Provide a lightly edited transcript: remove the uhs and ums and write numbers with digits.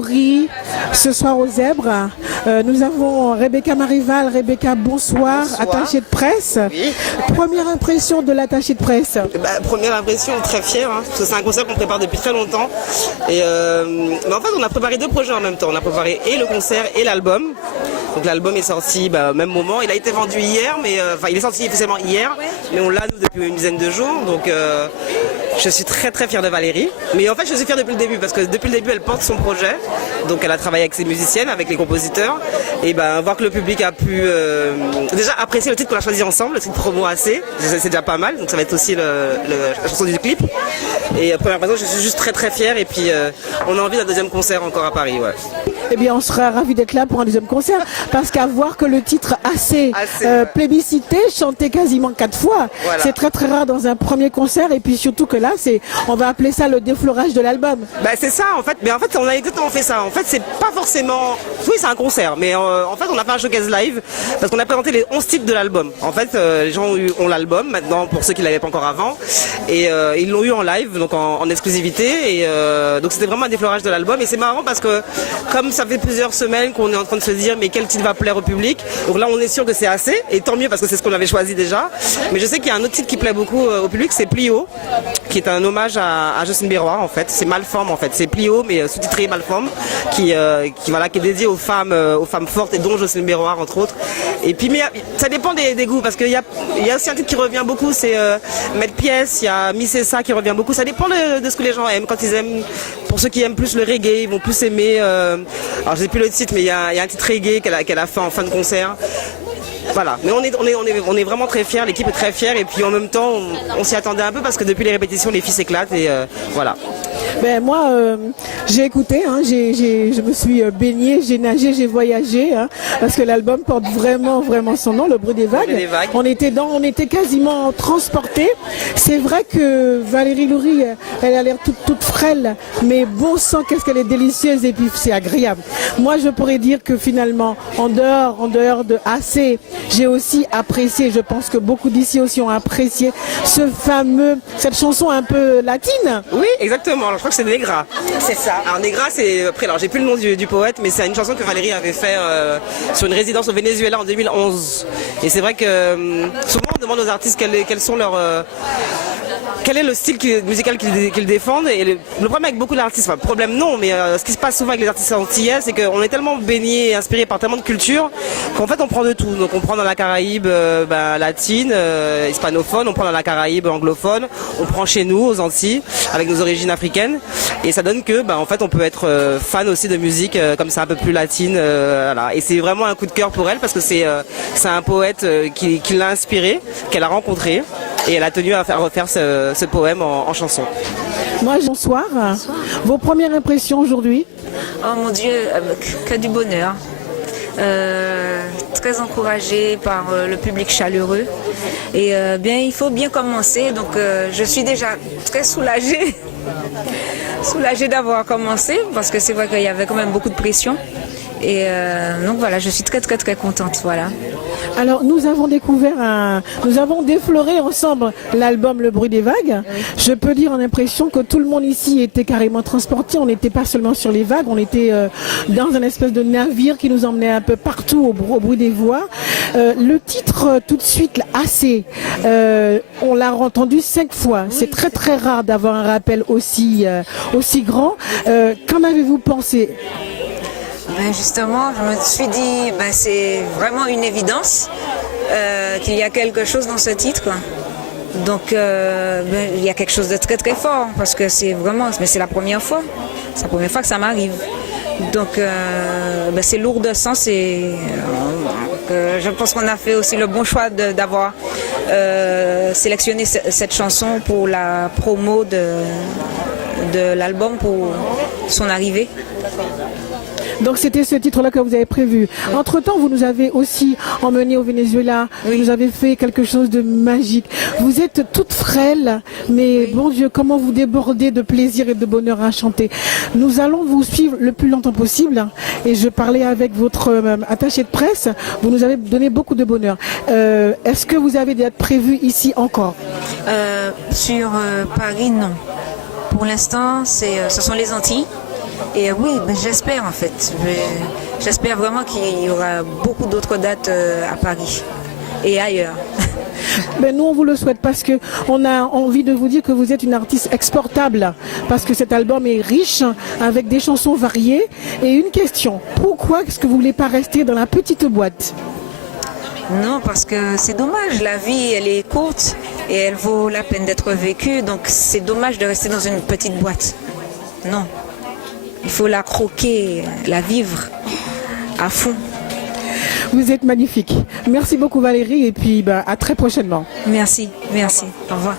Laurie, ce soir aux Zèbres. Nous avons Rebecca Marival. Rebecca, bonsoir. Attachée de presse. Oui. Première impression de l'attachée de presse. Première impression, très fière, parce que c'est un concert qu'on prépare depuis très longtemps. Et mais en fait, on a préparé deux projets en même temps. On a préparé et le concert et l'album. Donc l'album est sorti au même moment. Il a été vendu hier, mais il est sorti officiellement hier, mais on l'a nous depuis une dizaine de jours. Donc je suis très très fière de Valérie. Mais en fait, je suis fière depuis le début parce que depuis le début, elle porte son projet. Donc elle a travaillé avec ses musiciennes, avec les compositeurs. Et voir que le public a pu déjà apprécier le titre qu'on a choisi ensemble, le titre promo AC, c'est déjà pas mal. Donc ça va être aussi la chanson du clip. Et première raison, je suis juste très très fière. Et puis on a envie d'un deuxième concert encore à Paris. Ouais. Eh bien, on sera ravis d'être là pour un deuxième concert parce qu'à voir que le titre assez plébiscité, chanté quasiment 4 fois, voilà. C'est très très rare dans un premier concert. Et puis surtout que là, on va appeler ça le déflorage de l'album. C'est ça en fait. Mais en fait, on a exactement fait ça. En fait, c'est pas forcément. Oui, c'est un concert, mais en fait, on a fait un showcase live parce qu'on a présenté les 11 titres de l'album. En fait, les gens ont l'album maintenant pour ceux qui l'avaient pas encore avant, et ils l'ont eu en live, donc en exclusivité. Et donc c'était vraiment un déflorage de l'album. Et c'est marrant parce que comme ça fait plusieurs semaines qu'on est en train de se dire mais quel titre va plaire au public. Donc là, on est sûr que c'est assez, et tant mieux parce que c'est ce qu'on avait choisi déjà. Mais je sais qu'il y a un autre titre qui plaît beaucoup au public, c'est Plio, qui est un hommage à Jocelyne Berroir en fait. C'est Malforme en fait. C'est Plio mais sous-titré Malforme, qui est dédié aux femmes fortes, et dont Jocelyne Berroir entre autres. Et puis mais ça dépend des goûts parce qu'il y a aussi un titre qui revient beaucoup, c'est Maître Pièce. Il y a Miss Essa qui revient beaucoup. Ça dépend de ce que les gens aiment. Quand ils aiment, pour ceux qui aiment plus le reggae, ils vont plus aimer. Alors je sais plus le titre, mais il y a un titre reggae qu'elle a fait en fin de concert. Voilà, mais on est vraiment très fiers, l'équipe est très fière, et puis en même temps on s'y attendait un peu parce que depuis les répétitions les filles s'éclatent, et voilà. Moi j'ai écouté, je me suis baignée, j'ai nagé, j'ai voyagé, parce que l'album porte vraiment son nom, Le Bruit des Vagues. On était quasiment transportés. C'est vrai que Valérie Lourie, elle a l'air toute frêle, mais bon sang, qu'est-ce qu'elle est délicieuse, et puis c'est agréable. Moi je pourrais dire que finalement en dehors de AC, j'ai aussi apprécié, je pense que beaucoup d'ici aussi ont apprécié cette chanson un peu latine. Oui, exactement. Alors, je crois que c'est Negra. C'est ça. Alors Negra, alors j'ai plus le nom du poète, mais c'est une chanson que Valérie avait fait sur une résidence au Venezuela en 2011. Et c'est vrai que souvent on demande aux artistes quels sont leurs quel est le style musical qu'ils défendent. Et le problème avec beaucoup d'artistes, problème non, mais ce qui se passe souvent avec les artistes antillais, c'est qu'on est tellement baignés et inspirés par tellement de cultures qu'en fait on prend de tout. Donc on prend dans la Caraïbe latine, hispanophone, on prend dans la Caraïbe anglophone, on prend chez nous aux Antilles avec nos origines africaines, et ça donne que en fait on peut être fan aussi de musique comme ça un peu plus latine, voilà. Et c'est vraiment un coup de cœur pour elle parce que c'est un poète qui l'a inspiré, qu'elle a rencontré, et elle a tenu à refaire ce poème en chanson. Moi, bonsoir. Vos premières impressions aujourd'hui? Oh mon Dieu, que du bonheur. Très encouragée par le public chaleureux, et il faut bien commencer, donc je suis déjà très soulagée d'avoir commencé, parce que c'est vrai qu'il y avait quand même beaucoup de pression, et donc voilà, je suis très très très contente, voilà. Alors nous avons défloré ensemble l'album Le Bruit des Vagues. Oui. Je peux dire en impression que tout le monde ici était carrément transporté. On n'était pas seulement sur les vagues, on était dans un espèce de navire qui nous emmenait un peu partout au bruit des voix. Le titre tout de suite, AC, on l'a entendu 5 fois. Oui, c'est très très rare d'avoir un rappel aussi grand. Qu'en avez-vous pensé? Justement, je me suis dit, c'est vraiment une évidence qu'il y a quelque chose dans ce titre, quoi. Donc, il y a quelque chose de très très fort, parce que c'est la première fois. C'est la première fois que ça m'arrive. Donc, c'est lourd de sens, et je pense qu'on a fait aussi le bon choix d'avoir sélectionné cette chanson pour la promo de l'album, pour son arrivée. Donc c'était ce titre-là que vous avez prévu. Oui. Entre-temps, vous nous avez aussi emmenés au Venezuela. Oui. Vous nous avez fait quelque chose de magique. Vous êtes toute frêle, mais oui. Bon Dieu, comment vous débordez de plaisir et de bonheur à chanter. Nous allons vous suivre le plus longtemps possible. Et je parlais avec votre attaché de presse. Vous nous avez donné beaucoup de bonheur. Est-ce que vous avez des dates prévues ici encore? Sur Paris, non. Pour l'instant, ce sont les Antilles. Et oui, j'espère en fait. J'espère vraiment qu'il y aura beaucoup d'autres dates à Paris et ailleurs. Ben nous on vous le souhaite parce que on a envie de vous dire que vous êtes une artiste exportable parce que cet album est riche avec des chansons variées. Et une question, pourquoi est-ce que vous voulez pas rester dans la petite boîte? Non, parce que c'est dommage, la vie elle est courte et elle vaut la peine d'être vécue, donc c'est dommage de rester dans une petite boîte. Non, il faut la croquer, la vivre à fond. Vous êtes magnifique. Merci beaucoup Valérie et puis à très prochainement. Merci, au revoir.